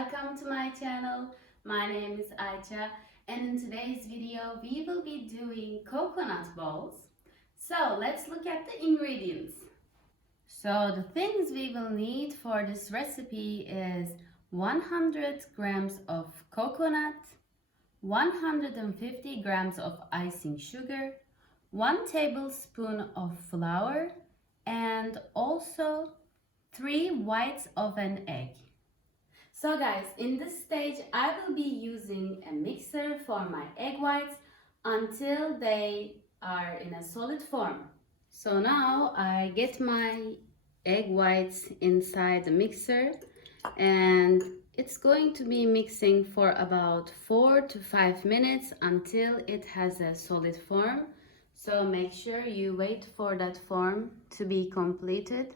welcome to my channel. My name is Ayça and in today's video we will be doing coconut balls. So let's look at the ingredients. So the things we will need for this recipe is 100 grams of coconut, 150 grams of icing sugar, 1 tablespoon of flour, and also 3 whites of an egg. So guys, in this stage I will be using a mixer for my egg whites until they are in a solid form. So now I get my egg whites inside the mixer and it's going to be mixing for about 4 to 5 minutes until it has a solid form. So make sure you wait for that form to be completed.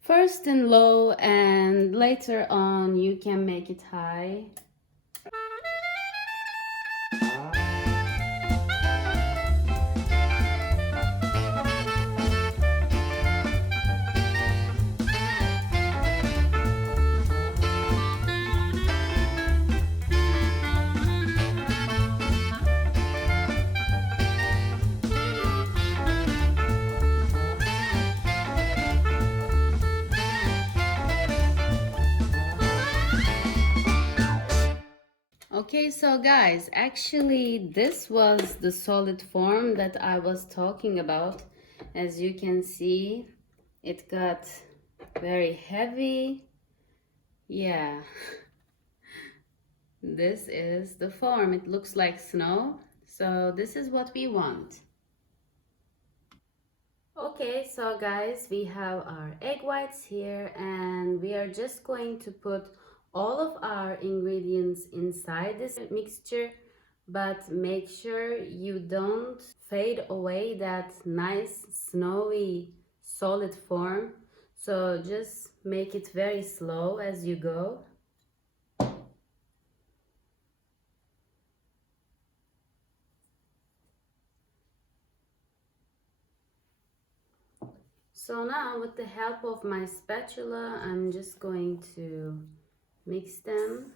First in low and later on you can make it high. Okay, so guys, actually this was the solid form that I was talking about. As you can see, it got very heavy. Yeah, this is the form. It looks like snow. So this is what we want. Okay, so guys, we have our egg whites here and we are just going to put all of our ingredients inside this mixture, but make sure you don't fade away that nice snowy solid form. So just make it very slow as you go. So now with the help of my spatula, I'm just going to mix them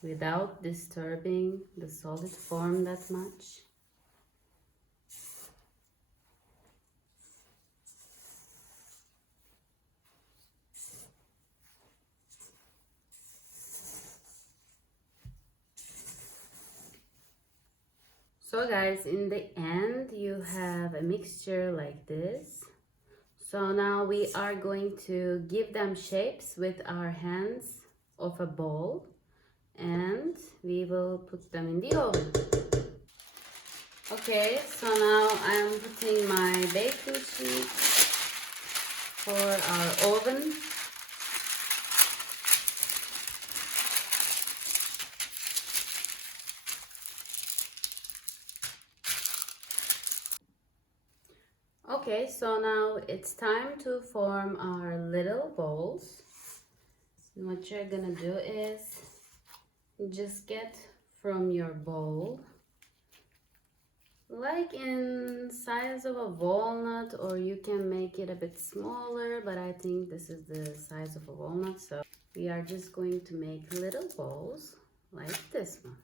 without disturbing the solid form that much. So guys, in the end you have a mixture like this. So now we are going to give them shapes with our hands of a ball and we will put them in the oven. Okay, so now I'm putting my baking sheet for our oven. Okay, so now it's time to form our little balls. And what you're gonna do is just get from your bowl like in size of a walnut, or you can make it a bit smaller, but I think this is the size of a walnut, so we are just going to make little balls like this one.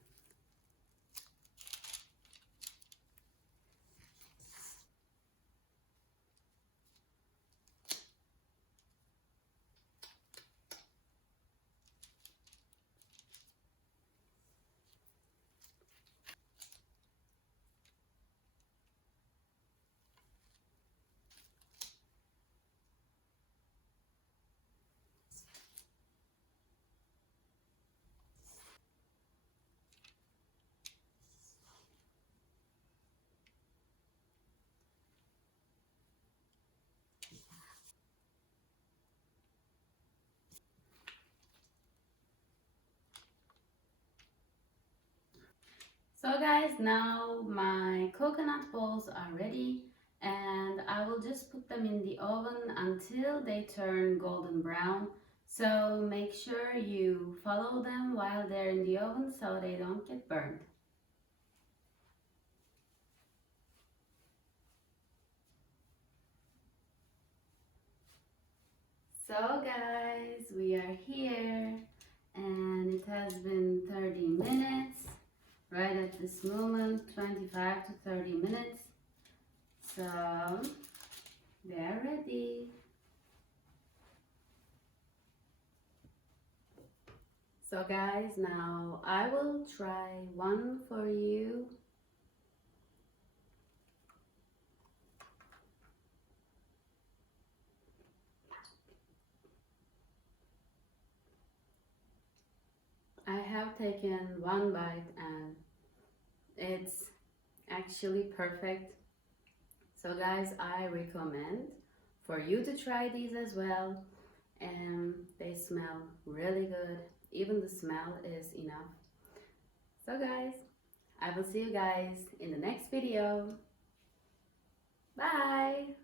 So guys, now my coconut balls are ready and I will just put them in the oven until they turn golden brown. So make sure you follow them while they're in the oven so they don't get burned. So guys, we are here and it has been 30 minutes. Right at this moment, 25 to 30 minutes. So they're ready. So guys, now I will try one for you. I have taken one bite and it's actually perfect. So guys, I recommend for you to try these as well, and they smell really good. Even the smell is enough. So guys, I will see you guys in the next video. Bye!